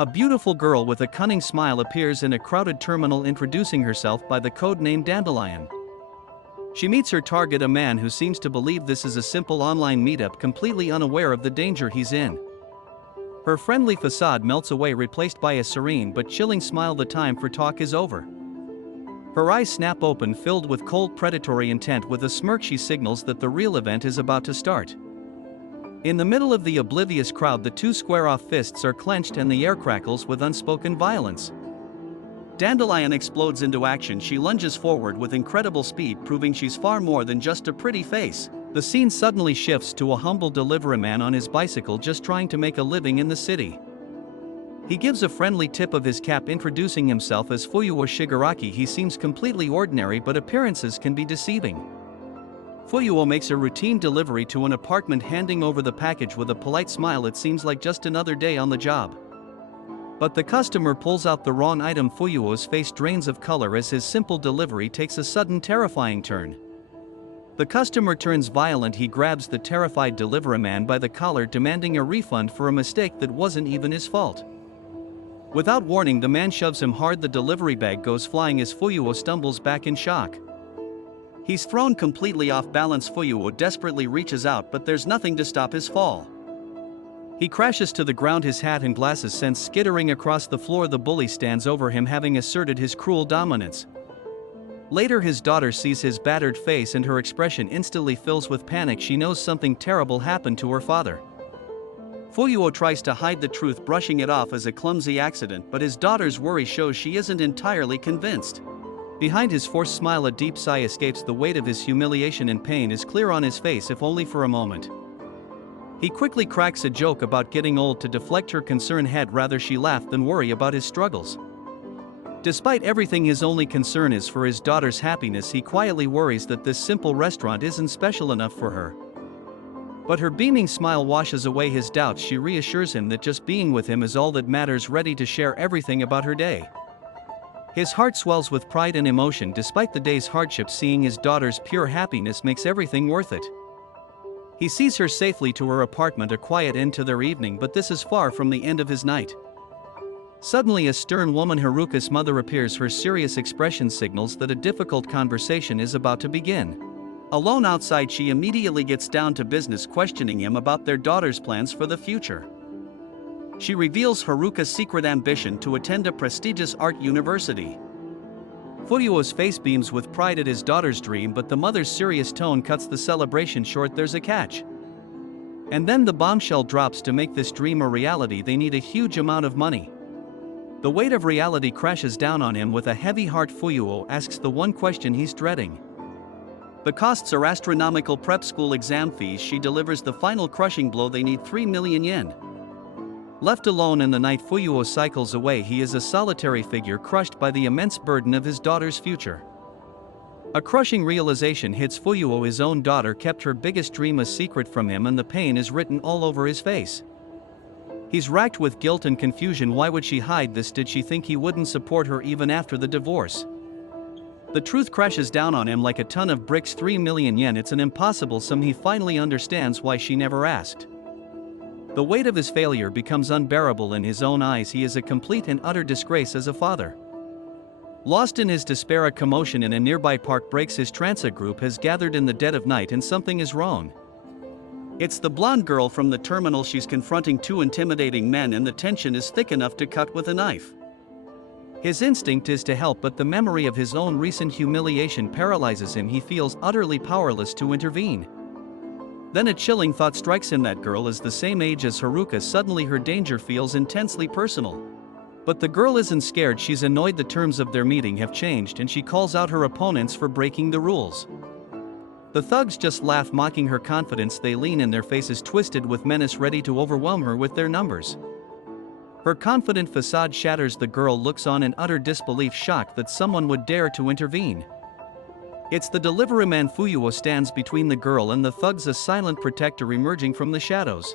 A beautiful girl with a cunning smile appears in a crowded terminal introducing herself by the code name Dandelion. She meets her target, a man who seems to believe this is a simple online meetup, completely unaware of the danger he's in. Her friendly facade melts away, replaced by a serene but chilling smile. The time for talk is over. Her eyes snap open, filled with cold predatory intent. With a smirk she signals that the real event is about to start. In the middle of the oblivious crowd, the two square-off fists are clenched and the air crackles with unspoken violence. Dandelion explodes into action. She lunges forward with incredible speed, proving she's far more than just a pretty face. The scene suddenly shifts to a humble delivery man on his bicycle, just trying to make a living in the city. He gives a friendly tip of his cap, introducing himself as Fuyuo Shigaraki. He seems completely ordinary, but appearances can be deceiving. Fuyuo makes a routine delivery to an apartment, handing over the package with a polite smile. It seems like just another day on the job. But the customer pulls out the wrong item. Fuyuo's face drains of color as his simple delivery takes a sudden terrifying turn. The customer turns violent. He grabs the terrified delivery man by the collar, demanding a refund for a mistake that wasn't even his fault. Without warning, the man shoves him hard. The delivery bag goes flying as Fuyuo stumbles back in shock. He's thrown completely off balance. Fuyuo desperately reaches out, but there's nothing to stop his fall. He crashes to the ground, his hat and glasses sent skittering across the floor. The bully stands over him, having asserted his cruel dominance. Later, his daughter sees his battered face and her expression instantly fills with panic. She knows something terrible happened to her father. Fuyuo tries to hide the truth, brushing it off as a clumsy accident, but his daughter's worry shows she isn't entirely convinced. Behind his forced smile, a deep sigh escapes. The weight of his humiliation and pain is clear on his face, if only for a moment. He quickly cracks a joke about getting old to deflect her concerned head. Rather, she laugh than worry about his struggles. Despite everything, his only concern is for his daughter's happiness. He quietly worries that this simple restaurant isn't special enough for her. But her beaming smile washes away his doubts. She reassures him that just being with him is all that matters, ready to share everything about her day. His heart swells with pride and emotion. Despite the day's hardships, seeing his daughter's pure happiness makes everything worth it. He sees her safely to her apartment, a quiet end to their evening, but this is far from the end of his night. Suddenly, a stern woman, Haruka's mother, appears. Her serious expression signals that a difficult conversation is about to begin. Alone outside, she immediately gets down to business, questioning him about their daughter's plans for the future. She reveals Haruka's secret ambition to attend a prestigious art university. Fuyuo's face beams with pride at his daughter's dream, but the mother's serious tone cuts the celebration short. There's a catch. And then the bombshell drops. To make this dream a reality, they need a huge amount of money. The weight of reality crashes down on him with a heavy heart. Fuyuo asks the one question he's dreading. The costs are astronomical: prep school exam fees. She delivers the final crushing blow. They need 3 million yen. Left alone in the night, Fuyuo cycles away. He is a solitary figure, crushed by the immense burden of his daughter's future. A crushing realization hits Fuyuo. His own daughter kept her biggest dream a secret from him, and the pain is written all over his face. He's racked with guilt and confusion. Why would she hide this? Did she think he wouldn't support her even after the divorce? The truth crashes down on him like a ton of bricks. 3 million yen, it's an impossible sum. He finally understands why she never asked. The weight of his failure becomes unbearable. In his own eyes, he is a complete and utter disgrace as a father. Lost in his despair, a commotion in a nearby park breaks. His transit group has gathered in the dead of night, and something is wrong. It's the blonde girl from the terminal. She's confronting two intimidating men, and the tension is thick enough to cut with a knife. His instinct is to help, but the memory of his own recent humiliation paralyzes him. He feels utterly powerless to intervene. Then a chilling thought strikes him. That girl is the same age as Haruka. Suddenly her danger feels intensely personal. But the girl isn't scared. She's annoyed. The terms of their meeting have changed, and she calls out her opponents for breaking the rules. The thugs just laugh, mocking her confidence. They lean in, their faces twisted with menace, ready to overwhelm her with their numbers. Her confident facade shatters. The girl looks on in utter disbelief, shocked that someone would dare to intervene. It's the delivery man. Fuyuo stands between the girl and the thugs, a silent protector emerging from the shadows.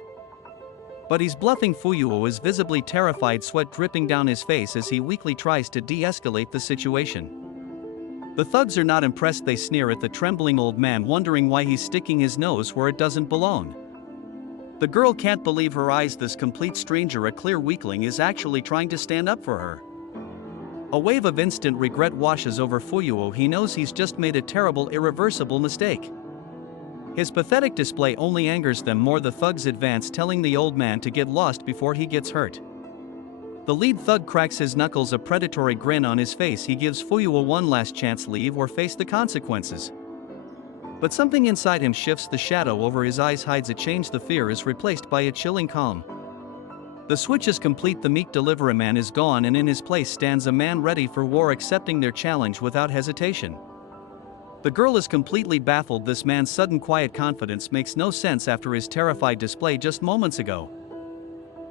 But he's bluffing. Fuyuo is visibly terrified, sweat dripping down his face as he weakly tries to de-escalate the situation. The thugs are not impressed. They sneer at the trembling old man, wondering why he's sticking his nose where it doesn't belong. The girl can't believe her eyes. This complete stranger, a clear weakling, is actually trying to stand up for her. A wave of instant regret washes over Fuyuo. He knows he's just made a terrible, irreversible mistake. His pathetic display only angers them more. The thugs advance, telling the old man to get lost before he gets hurt. The lead thug cracks his knuckles, a predatory grin on his face. He gives Fuyuo one last chance: leave or face the consequences. But something inside him shifts. The shadow over his eyes hides a change. The fear is replaced by a chilling calm. The switch is complete. The meek delivery man is gone, and in his place stands a man ready for war, accepting their challenge without hesitation. The girl is completely baffled. This man's sudden quiet confidence makes no sense after his terrified display just moments ago.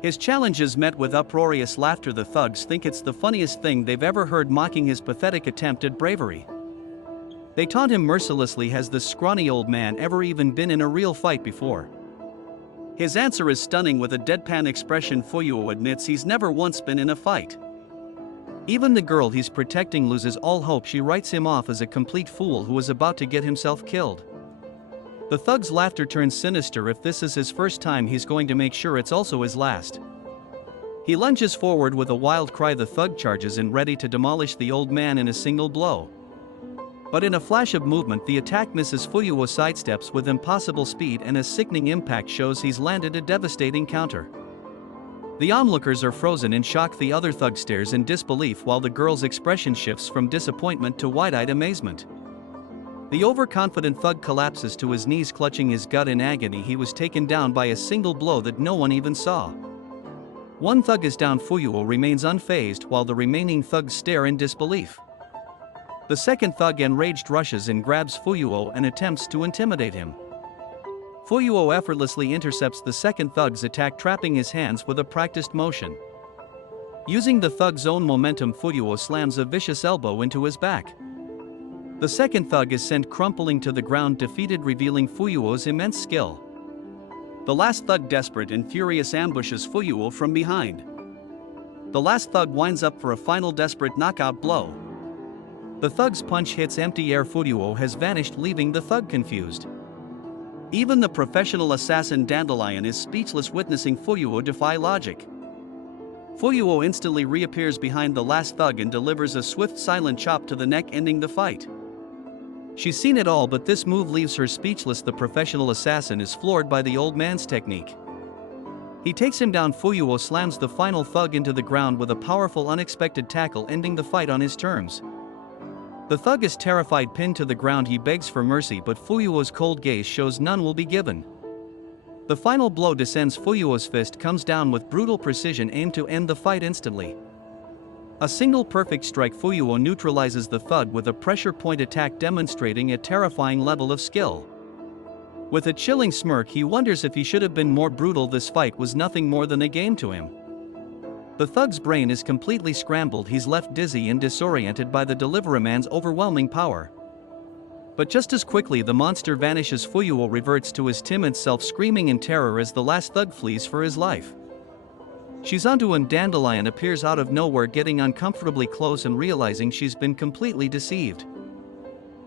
His challenge is met with uproarious laughter. The thugs think it's the funniest thing they've ever heard, mocking his pathetic attempt at bravery. They taunt him mercilessly. Has this scrawny old man ever even been in a real fight before? His answer is stunning. With a deadpan expression, Fuyuo admits he's never once been in a fight. Even the girl he's protecting loses all hope. She writes him off as a complete fool who is about to get himself killed. The thug's laughter turns sinister. If this is his first time, he's going to make sure it's also his last. He lunges forward with a wild cry. The thug charges in, ready to demolish the old man in a single blow. But in a flash of movement, the attack misses. Fuyuo sidesteps with impossible speed, and a sickening impact shows he's landed a devastating counter. The onlookers are frozen in shock. The other thug stares in disbelief while the girl's expression shifts from disappointment to wide-eyed amazement. The overconfident thug collapses to his knees, clutching his gut in agony. He was taken down by a single blow that no one even saw. One thug is down. Fuyuo remains unfazed while the remaining thugs stare in disbelief. The second thug, enraged, rushes and grabs Fuyuo and attempts to intimidate him. Fuyuo effortlessly intercepts the second thug's attack, trapping his hands with a practiced motion. Using the thug's own momentum, Fuyuo slams a vicious elbow into his back. The second thug is sent crumpling to the ground, defeated, revealing Fuyuo's immense skill. The last thug, desperate and furious, ambushes Fuyuo from behind. The last thug winds up for a final desperate knockout blow. The thug's punch hits empty air. Fuyuo has vanished, leaving the thug confused. Even the professional assassin Dandelion is speechless, witnessing Fuyuo defy logic. Fuyuo instantly reappears behind the last thug and delivers a swift, silent chop to the neck, ending the fight. She's seen it all, but this move leaves her speechless. The professional assassin is floored by the old man's technique. He takes him down. Fuyuo slams the final thug into the ground with a powerful, unexpected tackle, ending the fight on his terms. The thug is terrified, pinned to the ground. He begs for mercy, but Fuyuo's cold gaze shows none will be given. The final blow descends. Fuyuo's fist comes down with brutal precision, aimed to end the fight instantly. A single perfect strike. Fuyuo neutralizes the thug with a pressure point attack, demonstrating a terrifying level of skill. With a chilling smirk, he wonders if he should have been more brutal. This fight was nothing more than a game to him. The thug's brain is completely scrambled. He's left dizzy and disoriented by the delivery man's overwhelming power. But just as quickly, the monster vanishes. Fuyuo reverts to his timid self, screaming in terror as the last thug flees for his life. She's onto him. Dandelion appears out of nowhere, getting uncomfortably close and realizing she's been completely deceived.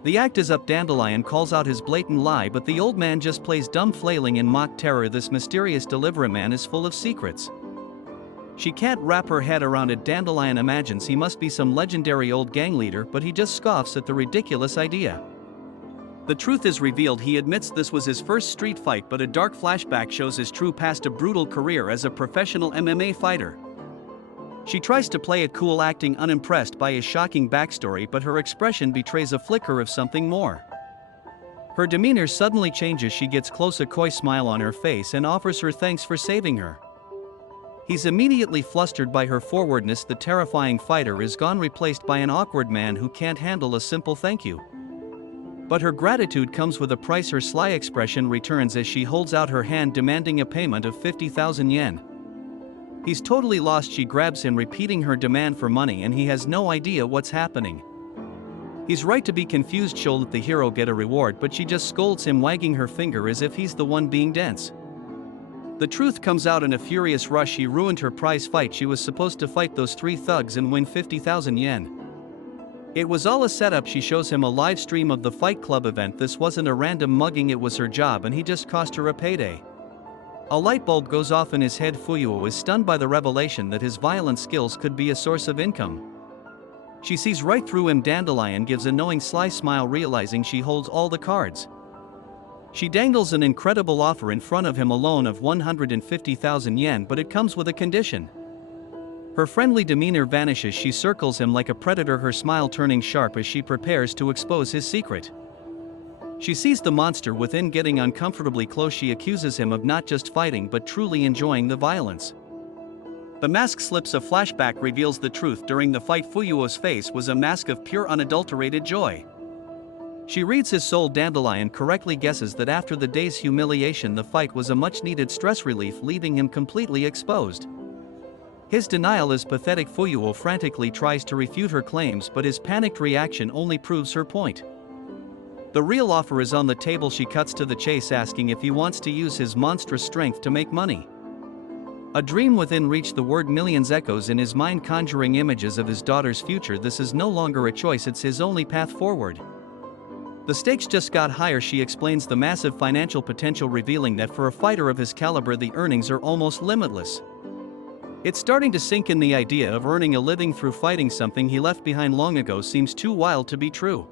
The act is up. Dandelion calls out his blatant lie, but the old man just plays dumb, flailing in mock terror. This mysterious delivery man is full of secrets. She can't wrap her head around it. Dandelion imagines he must be some legendary old gang leader, but he just scoffs at the ridiculous idea. The truth is revealed. He admits this was his first street fight, but a dark flashback shows his true past, a brutal career as a professional MMA fighter. She tries to play it cool, acting unimpressed by his shocking backstory, but her expression betrays a flicker of something more. Her demeanor suddenly changes. She gets close, a coy smile on her face, and offers her thanks for saving her. He's immediately flustered by her forwardness. The terrifying fighter is gone, replaced by an awkward man who can't handle a simple thank you. But her gratitude comes with a price. Her sly expression returns as she holds out her hand, demanding a payment of 50,000 yen. He's totally lost. She grabs him, repeating her demand for money, and he has no idea what's happening. He's right to be confused. She'll let the hero get a reward, but she just scolds him, wagging her finger as if he's the one being dense. The truth comes out in a furious rush. He ruined her prize fight. She was supposed to fight those 3 thugs and win 50,000 yen. It was all a setup. She shows him a live stream of the Fight Club event. This wasn't a random mugging, it was her job, and he just cost her a payday. A light bulb goes off in his head. Fuyuo is stunned by the revelation that his violent skills could be a source of income. She sees right through him. Dandelion gives a knowing sly smile, realizing she holds all the cards. She dangles an incredible offer in front of him, a loan of 150,000 yen, but it comes with a condition. Her friendly demeanor vanishes. She circles him like a predator, her smile turning sharp as she prepares to expose his secret. She sees the monster within getting uncomfortably close. She accuses him of not just fighting but truly enjoying the violence. The mask slips. A flashback reveals the truth. During the fight, Fuyuo's face was a mask of pure unadulterated joy. She reads his soul. Dandelion correctly guesses that after the day's humiliation, the fight was a much-needed stress relief, leaving him completely exposed. His denial is pathetic. Fuyuo frantically tries to refute her claims, but his panicked reaction only proves her point. The real offer is on the table. She cuts to the chase, asking if he wants to use his monstrous strength to make money. A dream within reach. The word millions echoes in his mind, conjuring images of his daughter's future. This is no longer a choice, it's his only path forward. The stakes just got higher. She explains the massive financial potential, revealing that for a fighter of his caliber, the earnings are almost limitless. It's starting to sink in. The idea of earning a living through fighting something he left behind long ago seems too wild to be true.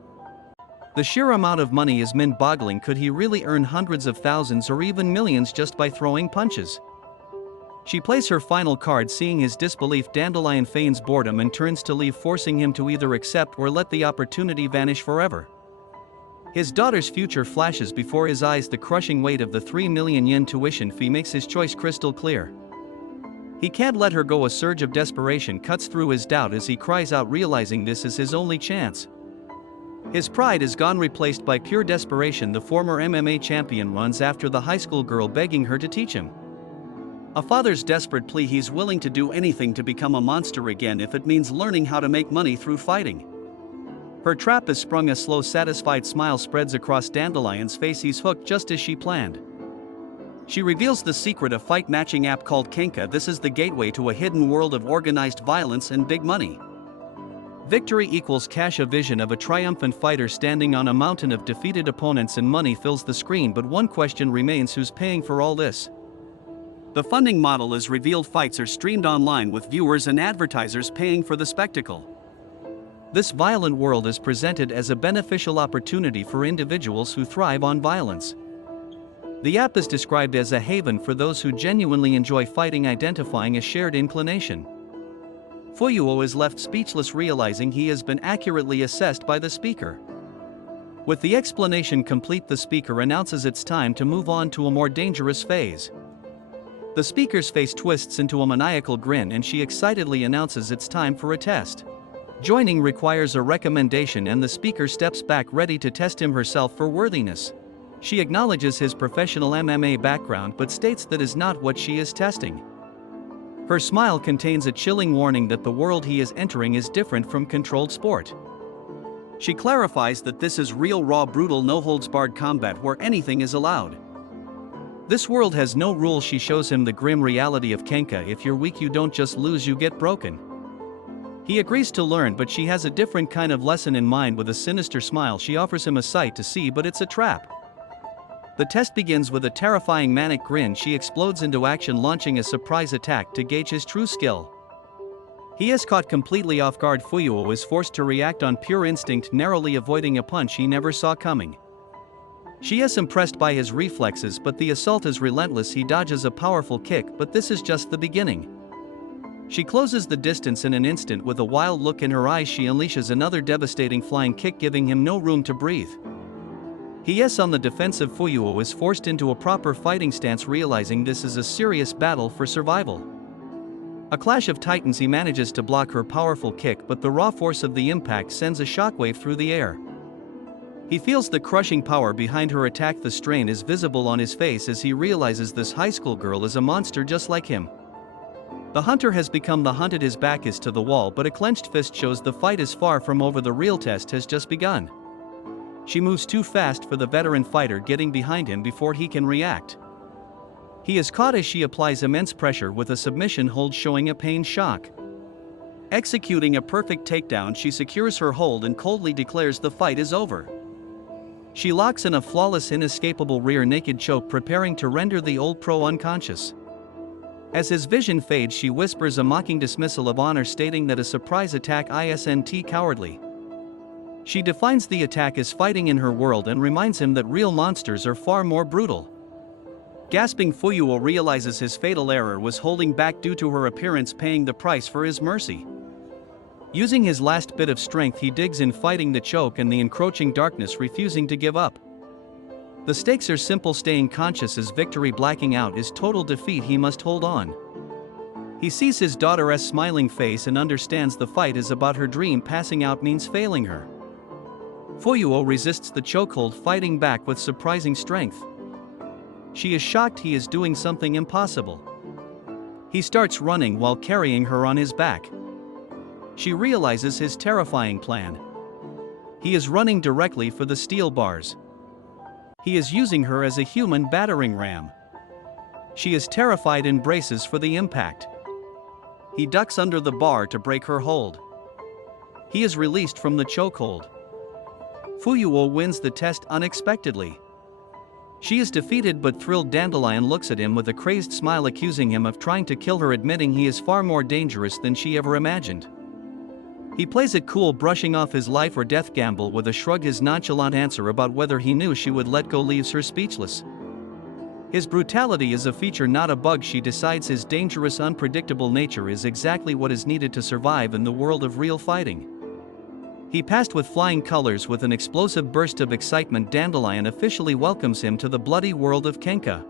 The sheer amount of money is mind-boggling. Could he really earn hundreds of thousands or even millions just by throwing punches? She plays her final card. Seeing his disbelief, Dandelion feigns boredom and turns to leave, forcing him to either accept or let the opportunity vanish forever. His daughter's future flashes before his eyes. The crushing weight of the 3 million yen tuition fee makes his choice crystal clear. He can't let her go. A surge of desperation cuts through his doubt as he cries out, realizing this is his only chance. His pride is gone, replaced by pure desperation. The former MMA champion runs after the high school girl, begging her to teach him. A father's desperate plea. He's willing to do anything to become a monster again, if it means learning how to make money through fighting. Her trap is sprung. A slow, satisfied smile spreads across Dandelion's face. He's hooked just as she planned. She reveals the secret: a fight matching app called Kenka. This is the gateway to a hidden world of organized violence and big money. Victory equals cash. A vision of a triumphant fighter standing on a mountain of defeated opponents, and money fills the screen. But one question remains: who's paying for all this? The funding model is revealed. Fights are streamed online, with viewers and advertisers paying for the spectacle. This violent world is presented as a beneficial opportunity for individuals who thrive on violence. The app is described as a haven for those who genuinely enjoy fighting, identifying a shared inclination. Fuyuo is left speechless, realizing he has been accurately assessed by the speaker. With the explanation complete, the speaker announces it's time to move on to a more dangerous phase. The speaker's face twists into a maniacal grin, and she excitedly announces it's time for a test. Joining requires a recommendation, and the speaker steps back, ready to test him herself for worthiness. She acknowledges his professional MMA background but states that is not what she is testing. Her smile contains a chilling warning that the world he is entering is different from controlled sport. She clarifies that this is real, raw, brutal, no-holds-barred combat where anything is allowed. This world has no rules. She shows him the grim reality of Kenka: if you're weak, you don't just lose, you get broken. He agrees to learn, but she has a different kind of lesson in mind. With a sinister smile, she offers him a sight to see, but it's a trap. The test begins with a terrifying manic grin. She explodes into action, launching a surprise attack to gauge his true skill. He is caught completely off guard. Fuyuo is forced to react on pure instinct, narrowly avoiding a punch he never saw coming. She is impressed by his reflexes, but the assault is relentless. He dodges a powerful kick, but this is just the beginning. She closes the distance in an instant. With a wild look in her eyes, she unleashes another devastating flying kick, giving him no room to breathe. He is on the defensive. Fuyuo is forced into a proper fighting stance, realizing this is a serious battle for survival. A clash of titans. He manages to block her powerful kick, but the raw force of the impact sends a shockwave through the air. He feels the crushing power behind her attack. The strain is visible on his face as he realizes this high school girl is a monster just like him. The hunter has become the hunted. His back is to the wall, but a clenched fist shows the fight is far from over. The real test has just begun. She moves too fast for the veteran fighter, getting behind him before he can react. He is caught as she applies immense pressure with a submission hold, showing a pain shock. Executing a perfect takedown, she secures her hold and coldly declares the fight is over. She locks in a flawless inescapable rear naked choke, preparing to render the old pro unconscious. As his vision fades, she whispers a mocking dismissal of honor, stating that a surprise attack isn't cowardly. She defines the attack as fighting in her world and reminds him that real monsters are far more brutal. Gasping, Fuyuo realizes his fatal error was holding back due to her appearance, paying the price for his mercy. Using his last bit of strength, he digs in, fighting the choke and the encroaching darkness, refusing to give up. The stakes are simple: staying conscious as victory, blacking out is total defeat. He must hold on. He sees his daughter's smiling face and understands the fight is about her dream. Passing out means failing her. Fuyuo resists the chokehold, fighting back with surprising strength. She is shocked he is doing something impossible. He starts running while carrying her on his back. She realizes his terrifying plan. He is running directly for the steel bars. He is using her as a human battering ram. She is terrified and braces for the impact. He ducks under the bar to break her hold. He is released from the chokehold. Fuyuo wins the test unexpectedly. She is defeated but thrilled. Dandelion looks at him with a crazed smile, accusing him of trying to kill her, admitting he is far more dangerous than she ever imagined. He plays it cool, brushing off his life or death gamble with a shrug. His nonchalant answer about whether he knew she would let go leaves her speechless. His brutality is a feature, not a bug. She decides his dangerous, unpredictable nature is exactly what is needed to survive in the world of real fighting. He passed with flying colors. With an explosive burst of excitement, Dandelion officially welcomes him to the bloody world of Kenka.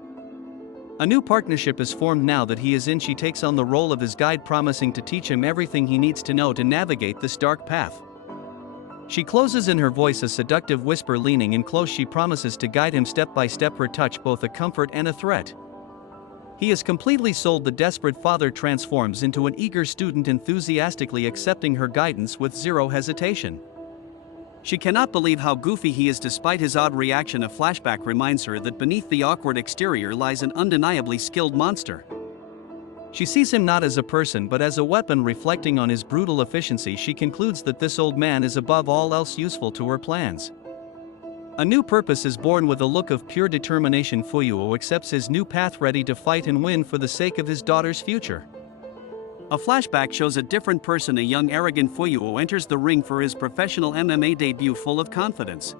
A new partnership is formed now that he is in. She takes on the role of his guide, promising to teach him everything he needs to know to navigate this dark path. She closes in, her voice a seductive whisper. Leaning in close, she promises to guide him step by step, her touch both a comfort and a threat. He is completely sold. The desperate father transforms into an eager student, enthusiastically accepting her guidance with zero hesitation. She cannot believe how goofy he is. Despite his odd reaction, a flashback reminds her that beneath the awkward exterior lies an undeniably skilled monster. She sees him not as a person but as a weapon, reflecting on his brutal efficiency. She concludes that this old man is above all else useful to her plans. A new purpose is born. With a look of pure determination, Fuyuo accepts his new path, ready to fight and win for the sake of his daughter's future. A flashback shows a different person. A young, arrogant Fuyuo enters the ring for his professional MMA debut, full of confidence.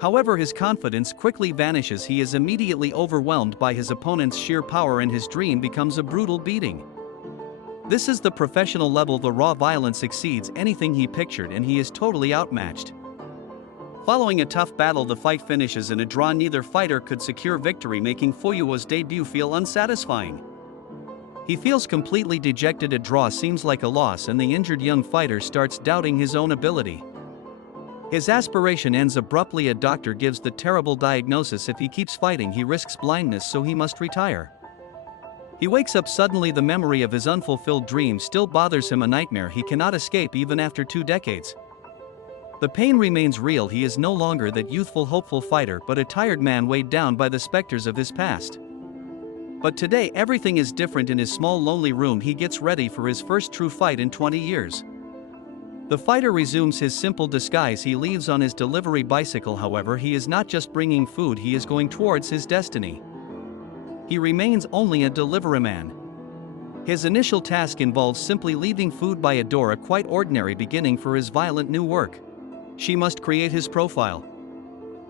However, his confidence quickly vanishes. He is immediately overwhelmed by his opponent's sheer power, and his dream becomes a brutal beating. This is the professional level. The raw violence exceeds anything he pictured, and he is totally outmatched. Following a tough battle, the fight finishes in a draw. Neither fighter could secure victory, making Fuyuo's debut feel unsatisfying. He feels completely dejected. A draw seems like a loss, and the injured young fighter starts doubting his own ability. His aspiration ends abruptly. A doctor gives the terrible diagnosis: if he keeps fighting, he risks blindness, so he must retire. He wakes up suddenly. The memory of his unfulfilled dream still bothers him, a nightmare he cannot escape even after 2 decades. The pain remains real. He is no longer that youthful, hopeful fighter, but a tired man weighed down by the specters of his past. But today everything is different. In his small, lonely room, he gets ready for his first true fight in 20 years. The fighter resumes his simple disguise. He leaves on his delivery bicycle. However, he is not just bringing food, he is going towards his destiny. He remains only a delivery man. His initial task involves simply leaving food by a door, a quite ordinary beginning for his violent new work. She must create his profile.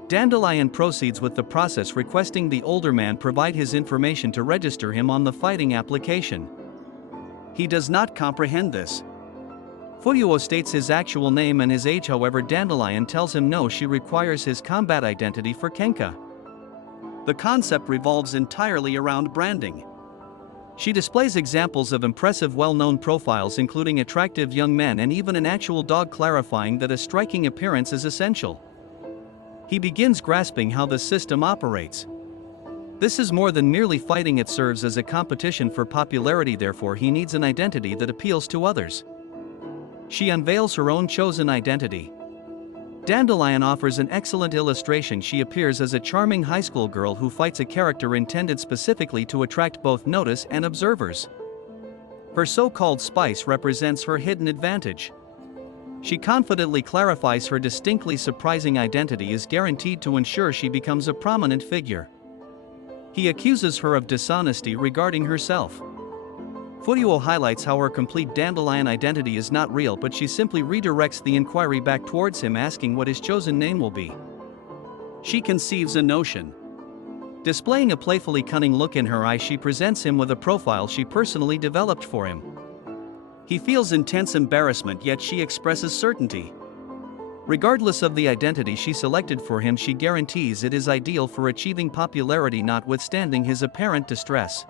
Dandelion proceeds with the process, requesting the older man provide his information to register him on the fighting application. He does not comprehend this. Fuyuo states his actual name and his age. However, Dandelion tells him no, she requires his combat identity for Kenka. The concept revolves entirely around branding. She displays examples of impressive, well-known profiles, including attractive young men and even an actual dog, clarifying that a striking appearance is essential. He begins grasping how the system operates. This is more than merely fighting, it serves as a competition for popularity, therefore he needs an identity that appeals to others. She unveils her own chosen identity. Dandelion offers an excellent illustration. She appears as a charming high school girl who fights a character intended specifically to attract both notice and observers. Her so-called spice represents her hidden advantage. She confidently clarifies her distinctly surprising identity is guaranteed to ensure she becomes a prominent figure. He accuses her of dishonesty regarding herself. Fuyuo highlights how her complete dandelion identity is not real, but she simply redirects the inquiry back towards him, asking what his chosen name will be. She conceives a notion. Displaying a playfully cunning look in her eyes, she presents him with a profile she personally developed for him. He feels intense embarrassment, yet she expresses certainty. Regardless of the identity she selected for him, she guarantees it is ideal for achieving popularity notwithstanding his apparent distress.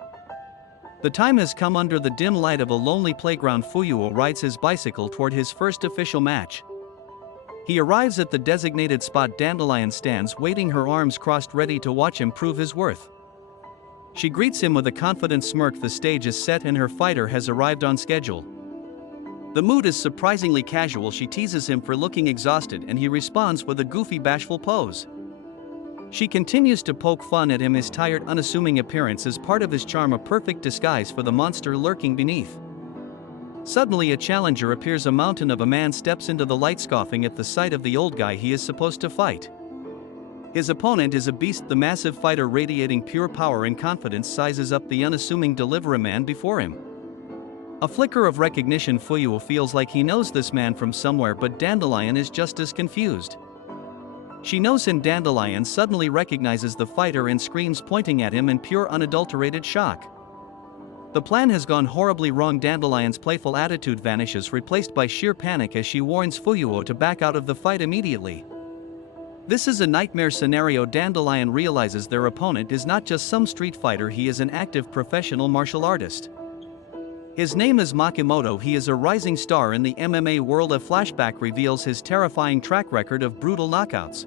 The time has come. Under the dim light of a lonely playground, Fuyuo rides his bicycle toward his first official match. He arrives at the designated spot. Dandelion stands waiting, her arms crossed, ready to watch him prove his worth. She greets him with a confident smirk. The stage is set and her fighter has arrived on schedule. The mood is surprisingly casual. She teases him for looking exhausted and he responds with a goofy, bashful pose. She continues to poke fun at him. His tired, unassuming appearance is part of his charm, a perfect disguise for the monster lurking beneath. Suddenly a challenger appears. A mountain of a man steps into the light, scoffing at the sight of the old guy he is supposed to fight. His opponent is a beast. The massive fighter, radiating pure power and confidence, sizes up the unassuming delivery man before him. A flicker of recognition. Fuyuo feels like he knows this man from somewhere, but Dandelion is just as confused. She knows him. Dandelion suddenly recognizes the fighter and screams, pointing at him in pure unadulterated shock. The plan has gone horribly wrong. Dandelion's playful attitude vanishes, replaced by sheer panic as she warns Fuyuo to back out of the fight immediately. This is a nightmare scenario. Dandelion realizes their opponent is not just some street fighter, he is an active professional martial artist. His name is Makimoto. He is a rising star in the MMA world. A flashback reveals his terrifying track record of brutal knockouts.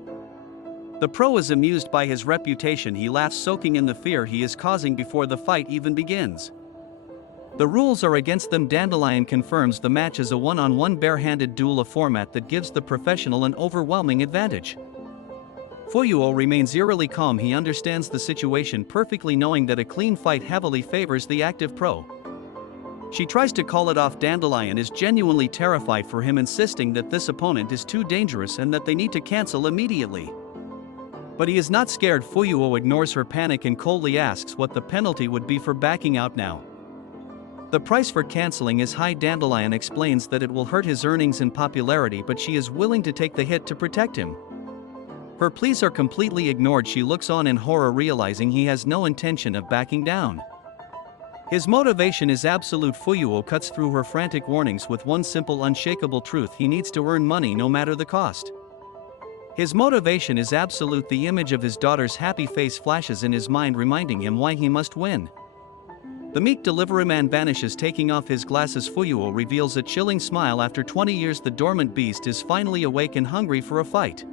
The pro is amused by his reputation. He laughs, soaking in the fear he is causing before the fight even begins. The rules are against them. Dandelion confirms the match is a one-on-one barehanded duel, a format that gives the professional an overwhelming advantage. Fuyuo remains eerily calm. He understands the situation perfectly, knowing that a clean fight heavily favors the active pro. She tries to call it off. Dandelion is genuinely terrified for him, insisting that this opponent is too dangerous and that they need to cancel immediately. But he is not scared. Fuyuo ignores her panic and coldly asks what the penalty would be for backing out now. The price for canceling is high. Dandelion explains that it will hurt his earnings and popularity, but she is willing to take the hit to protect him. Her pleas are completely ignored. She looks on in horror, realizing he has no intention of backing down. His motivation is absolute. Fuyuo cuts through her frantic warnings with one simple, unshakable truth: he needs to earn money no matter the cost. His motivation is absolute. The image of his daughter's happy face flashes in his mind, reminding him why he must win. The meek deliveryman vanishes, taking off his glasses. Fuyuo reveals a chilling smile. After 20 years, the dormant beast is finally awake and hungry for a fight.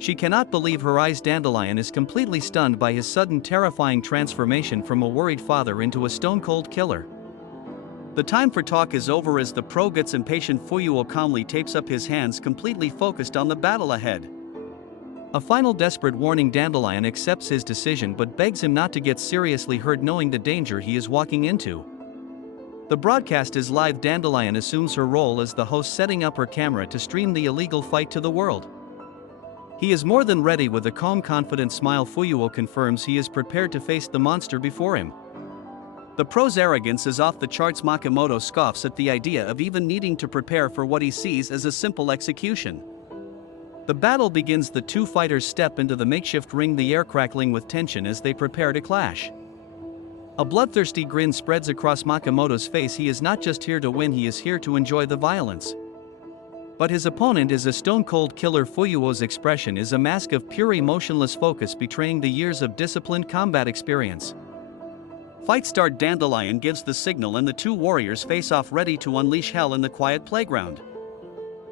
She cannot believe her eyes. Dandelion is completely stunned by his sudden, terrifying transformation from a worried father into a stone-cold killer. The time for talk is over as the pro gets impatient. Fuyuo calmly tapes up his hands, completely focused on the battle ahead. A final desperate warning. Dandelion accepts his decision but begs him not to get seriously hurt, knowing the danger he is walking into. The broadcast is live. Dandelion assumes her role as the host, setting up her camera to stream the illegal fight to the world. He is more than ready. With a calm, confident smile, Fuyuo confirms he is prepared to face the monster before him. The pro's arrogance is off the charts. Makimoto scoffs at the idea of even needing to prepare for what he sees as a simple execution. The battle begins. The two fighters step into the makeshift ring, the air crackling with tension as they prepare to clash. A bloodthirsty grin spreads across Makimoto's face. He is not just here to win, he is here to enjoy the violence. But his opponent is a stone-cold killer. Fuyuo's expression is a mask of pure emotionless focus, betraying the years of disciplined combat experience. Fight start. Dandelion gives the signal and the two warriors face off, ready to unleash hell in the quiet playground.